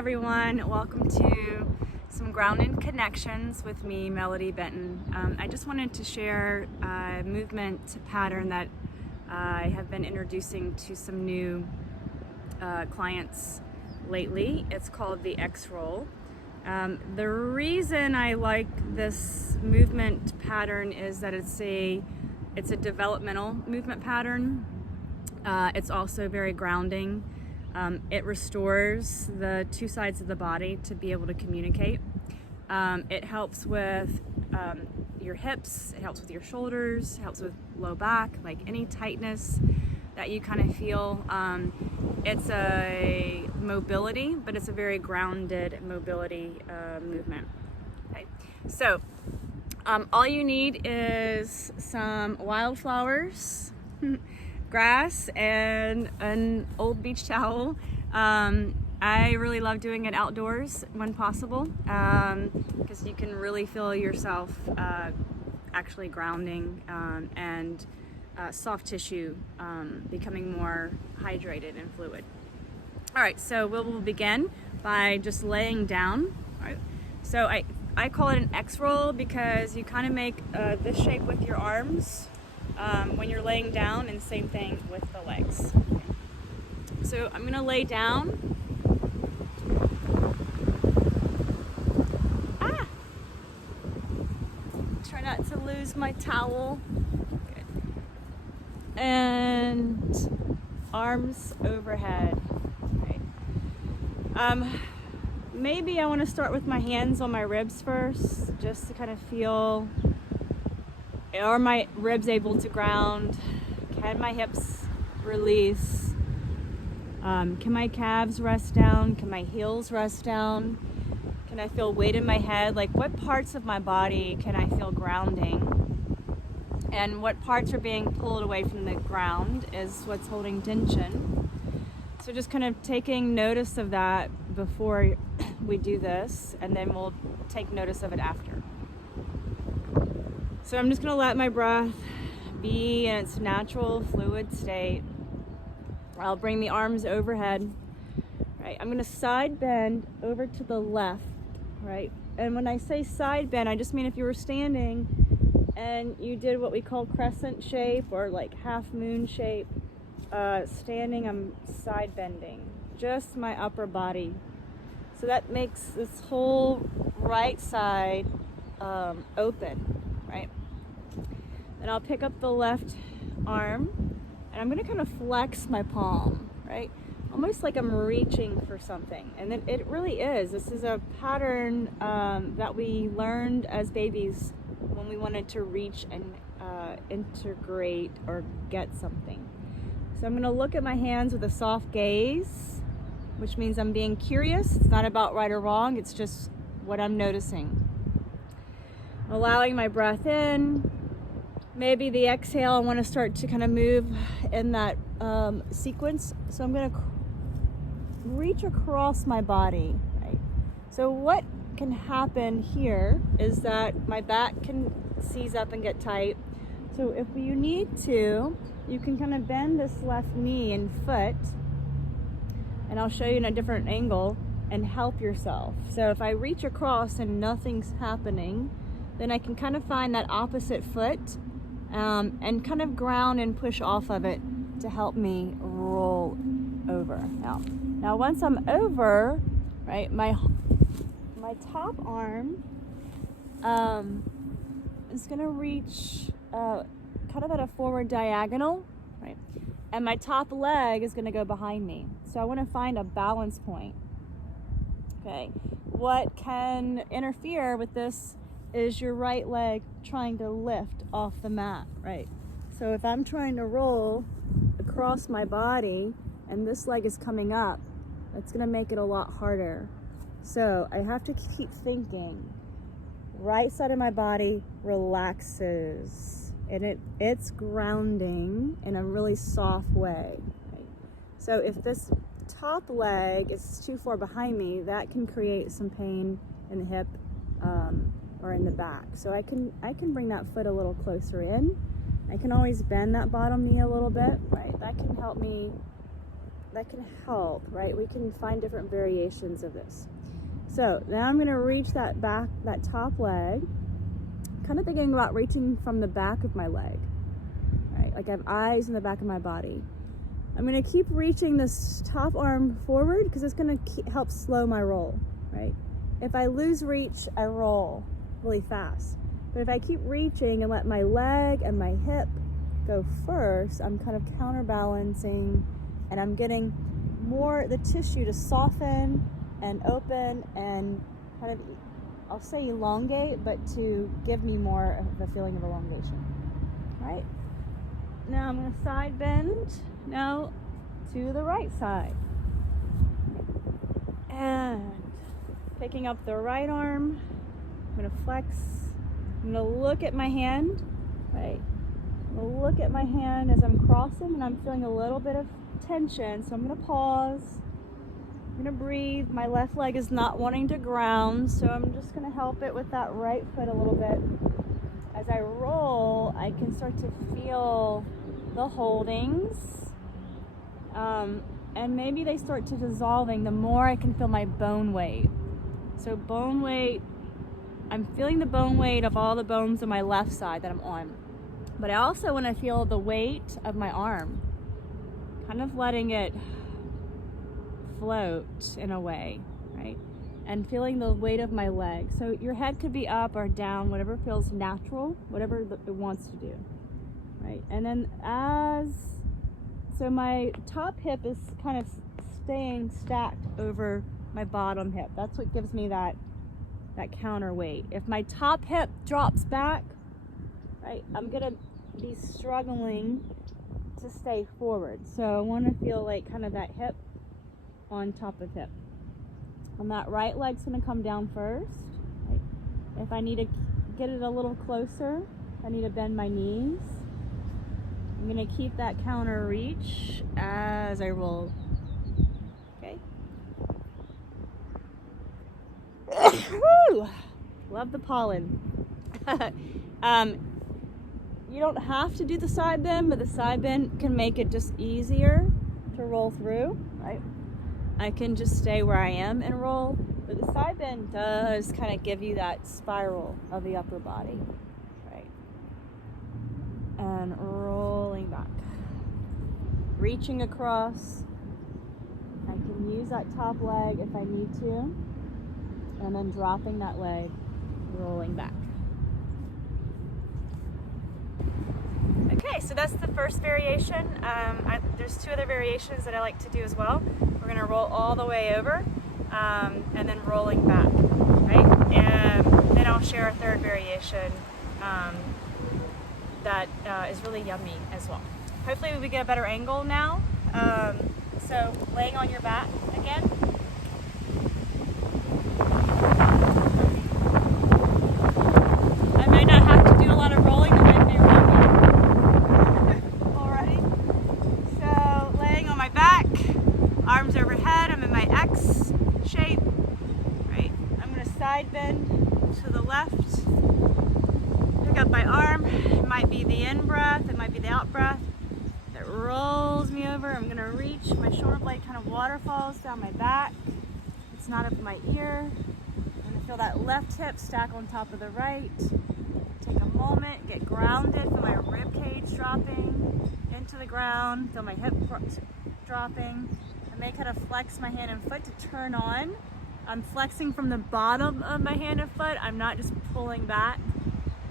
everyone. Welcome to some grounding connections with me, Melody Benton. I just wanted to share a movement pattern that I have been introducing to some new clients lately. It's called the X-roll. The reason I like this movement pattern is that it's a developmental movement pattern. It's also very grounding. It restores the two sides of the body to be able to communicate. It helps with your hips, it helps with your shoulders, it helps with low back, like any tightness that you kind of feel. It's a mobility, but it's a very grounded mobility movement. Okay, so all you need is some wildflowers, grass, and an old beach towel. I really love doing it outdoors when possible because you can really feel yourself actually grounding and soft tissue becoming more hydrated and fluid. All right, so we'll begin by just laying down. All right. So I call it an X-roll because you kind of make this shape with your arms when you're laying down, and same thing with the legs. So I'm gonna lay down. Try not to lose my towel. Good. And arms overhead. Right. Maybe I want to start with my hands on my ribs first, just to kind of feel, are my ribs able to ground? Can my hips release? Can my calves rest down? Can my heels rest down? Can I feel weight in my head? Like, what parts of my body can I feel grounding? And what parts are being pulled away from the ground is what's holding tension. So just kind of taking notice of that before we do this, and then we'll take notice of it after. So I'm just gonna let my breath be in its natural fluid state. I'll bring the arms overhead. Right, I'm gonna side bend over to the left, right? And when I say side bend, I just mean if you were standing and you did what we call crescent shape or like half moon shape, standing, I'm side bending, just my upper body. So that makes this whole right side open, right? Then I'll pick up the left arm and I'm gonna kind of flex my palm, right? Almost like I'm reaching for something. And then it really is. This is a pattern that we learned as babies when we wanted to reach and integrate or get something. So I'm gonna look at my hands with a soft gaze, which means I'm being curious. It's not about right or wrong, it's just what I'm noticing. Allowing my breath in. Maybe the exhale, I want to start to kind of move in that sequence. So I'm going to reach across my body, right? So what can happen here is that my back can seize up and get tight. So if you need to, you can kind of bend this left knee and foot, and I'll show you in a different angle, and help yourself. So if I reach across and nothing's happening, then I can kind of find that opposite foot and kind of ground and push off of it to help me roll over. Now once I'm over, right, my top arm is gonna reach kind of at a forward diagonal, right? And my top leg is gonna go behind me. So I wanna find a balance point, okay? What can interfere with this is your right leg trying to lift off the mat, right? So if I'm trying to roll across my body and this leg is coming up, that's gonna make it a lot harder. So I have to keep thinking, right side of my body relaxes, and it's grounding in a really soft way, right? So if this top leg is too far behind me, that can create some pain in the hip or in the back. So I can bring that foot a little closer in. I can always bend that bottom knee a little bit, right? That can help me that can help, right? We can find different variations of this. So now I'm gonna reach that top leg, kind of thinking about reaching from the back of my leg, right? Like I have eyes in the back of my body. I'm gonna keep reaching this top arm forward because it's gonna help slow my roll, right? If I lose reach, I roll really fast. But if I keep reaching and let my leg and my hip go first, I'm kind of counterbalancing and I'm getting more the tissue to soften and open and kind of, I'll say elongate, but to give me more of a feeling of elongation, right? Now I'm gonna side bend now to the right side. And picking up the right arm, I'm gonna flex. I'm gonna look at my hand, right? I'm gonna look at my hand as I'm crossing and I'm feeling a little bit of tension. So I'm gonna pause. I'm gonna breathe. My left leg is not wanting to ground, so I'm just gonna help it with that right foot a little bit. As I roll, I can start to feel the holdings. And maybe they start to dissolving the more I can feel my bone weight. So bone weight, I'm feeling the bone weight of all the bones on my left side that I'm on. But I also want to feel the weight of my arm, kind of letting it float in a way, right? And feeling the weight of my leg. So your head could be up or down, whatever feels natural, whatever it wants to do, right? And then so my top hip is kind of staying stacked over my bottom hip. That's what gives me that counterweight. If my top hip drops back, right, I'm gonna be struggling to stay forward. So I want to feel like kind of that hip on top of hip. And that right leg's gonna come down first. Right? If I need to get it a little closer, I need to bend my knees. I'm gonna keep that counter reach as I roll. Okay. Woo! Love the pollen. You don't have to do the side bend, but the side bend can make it just easier to roll through, right? I can just stay where I am and roll, but the side bend does kind of give you that spiral of the upper body, right? And rolling back. Reaching across. I can use that top leg if I need to, and then dropping that leg, rolling back. Okay, so that's the first variation. There's two other variations that I like to do as well. We're gonna roll all the way over and then rolling back, right? And then I'll share a third variation that is really yummy as well. Hopefully we get a better angle now. So laying on your back again. I might not have to do a lot of rolling. Arms overhead, I'm in my X shape, right? I'm gonna side bend to the left, pick up my arm. It might be the in breath, it might be the out breath. It rolls me over. I'm gonna reach, my shoulder blade kind of waterfalls down my back. It's not up my ear. I'm gonna feel that left hip stack on top of the right. Take a moment, get grounded, feel my rib cage dropping into the ground, feel my hip dropping. I may kind of flex my hand and foot to turn on. I'm flexing from the bottom of my hand and foot. I'm not just pulling back.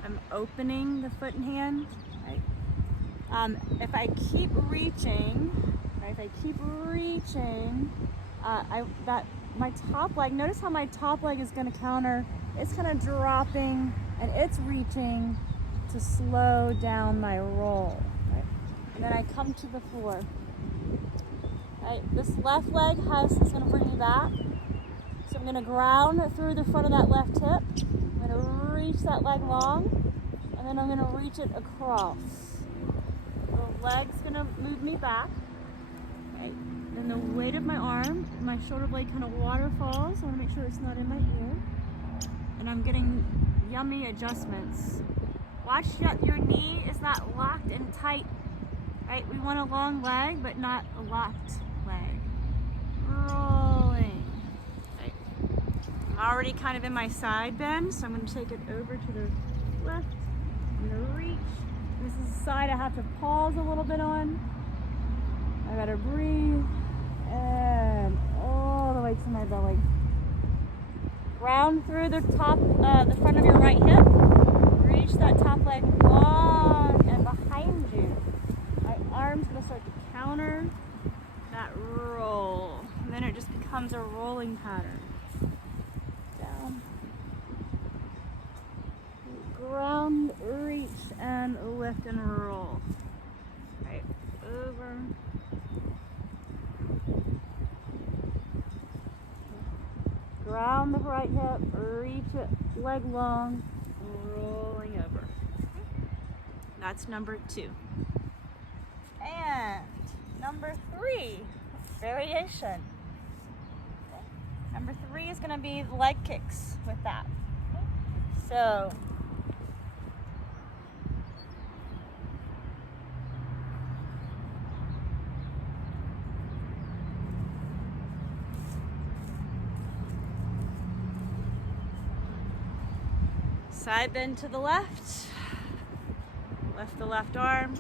I'm opening the foot and hand. Right? If I keep reaching, right, my top leg. Notice how my top leg is going to counter. It's kind of dropping and it's reaching to slow down my roll. Right? And then I come to the floor. Right, this left leg is going to bring me back. So I'm going to ground through the front of that left hip. I'm going to reach that leg long, and then I'm going to reach it across. The leg's going to move me back. Right, then the weight of my arm, my shoulder blade kind of waterfalls. I want to make sure it's not in my ear. And I'm getting yummy adjustments. Watch that your knee is not locked and tight. Right, we want a long leg, but not a locked leg. rolling. Okay. I'm already kind of in my side bend, so I'm going to take it over to the left. I'm going to reach. This is the side I have to pause a little bit on. I got to breathe and all the way to my belly. Round through the top, the front of your right hip. Reach that top leg long and behind you. My arm's gonna start to counter that roll. And then it just becomes a rolling pattern. Down. Ground, reach, and lift and roll. Right, over. Ground the right hip, reach it, leg long, rolling over. That's number 2. And number 3, variation. Number 3 is going to be leg kicks with that. So, side bend to the left, lift the left arm,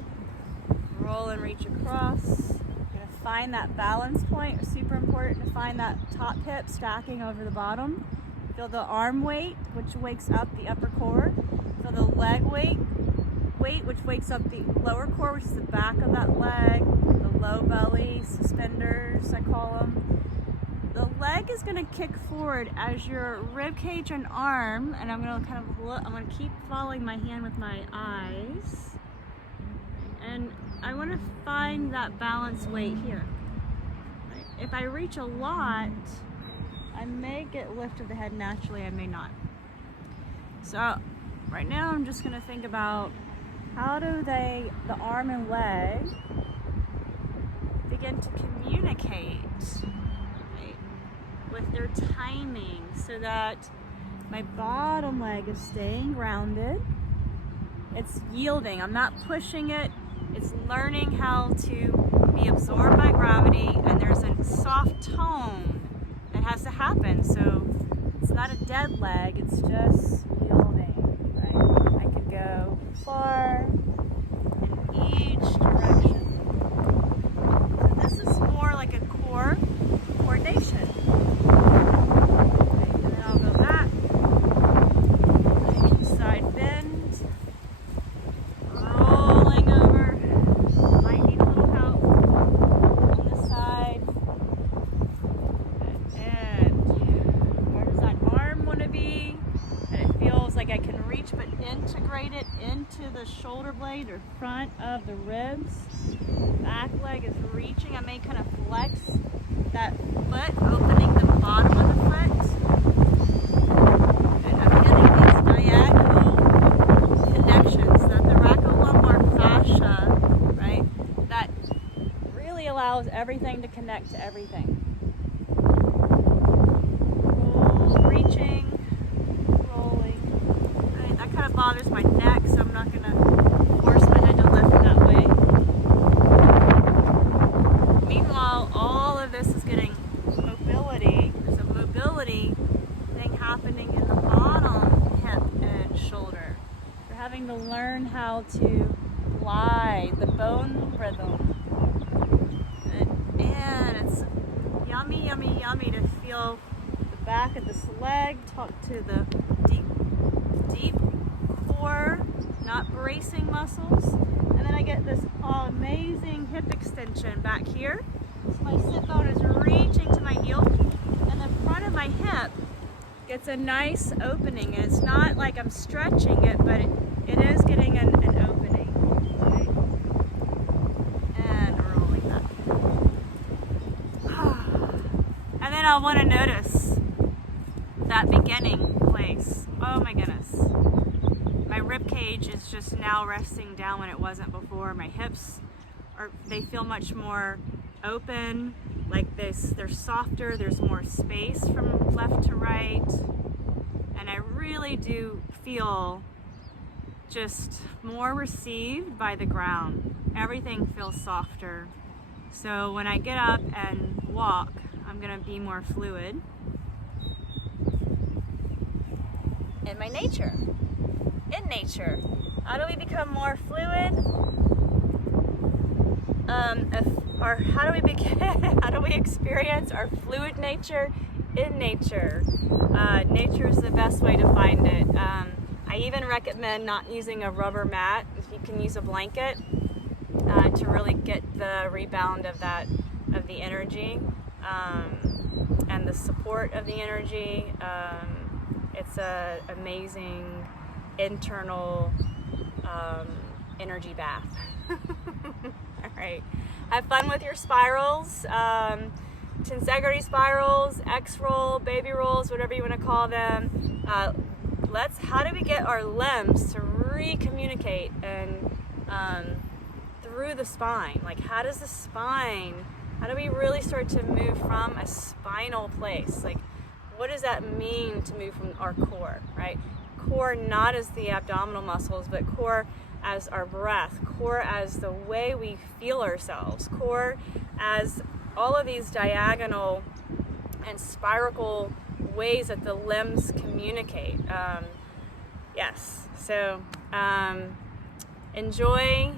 roll and reach across. You're gonna find that balance point. It's super important to find that top hip stacking over the bottom. Feel the arm weight, which wakes up the upper core. Feel the leg weight, which wakes up the lower core, which is the back of that leg, the low belly, suspenders, I call them. The leg is going to kick forward as your rib cage and arm, and I'm going to kind of look, I'm going to keep following my hand with my eyes, and I want to find that balance weight here. Right? If I reach a lot, I may get lift of the head naturally, I may not. So right now I'm just going to think about how do the arm and leg begin to communicate with their timing so that my bottom leg is staying grounded. It's yielding. I'm not pushing it. It's learning how to be absorbed by gravity, and there's a soft tone that has to happen. So it's not a dead leg, it's just yielding. Right? I could go far in each direction. So this is more like a core coordination. Integrate it into the shoulder blade or front of the ribs. Back leg is reaching. I may kind of flex that foot, opening the bottom of the foot. And I'm getting these diagonal connections, that thoracolumbar fascia, right? That really allows everything to connect to everything. Reaching. Bothers my neck, so I'm not going to force my head to lift that way. Meanwhile, all of this is getting mobility. There's a mobility thing happening in the bottom hip and shoulder. We're having to learn how to glide, the bone rhythm. And it's yummy, yummy, yummy to feel the back of this leg, talk to the deep core, not bracing muscles, and then I get this amazing hip extension back here. So my sit bone is reaching to my heel, and the front of my hip gets a nice opening, and it's not like I'm stretching it, but it is getting an opening. Okay? And rolling that. And then I'll want to notice that beginning place. Oh my goodness. My rib cage is just now resting down when it wasn't before. My hips they feel much more open, like this. They're softer, there's more space from left to right. And I really do feel just more received by the ground. Everything feels softer. So when I get up and walk, I'm gonna be more fluid in my nature. In nature. How do we become more fluid? How do we experience our fluid nature in nature? Nature is the best way to find it. I even recommend not using a rubber mat. If you can use a blanket to really get the rebound of the energy and the support of the energy. It's an amazing internal energy bath. All right, have fun with your spirals, tensegrity spirals, X-roll, baby rolls, whatever you want to call them. How do we get our limbs to recommunicate and through the spine? Like, how do we really start to move from a spinal place? Like, what does that mean to move from our core, right? Core not as the abdominal muscles, but core as our breath, core as the way we feel ourselves, core as all of these diagonal and spiral ways that the limbs communicate. Yes, so enjoy.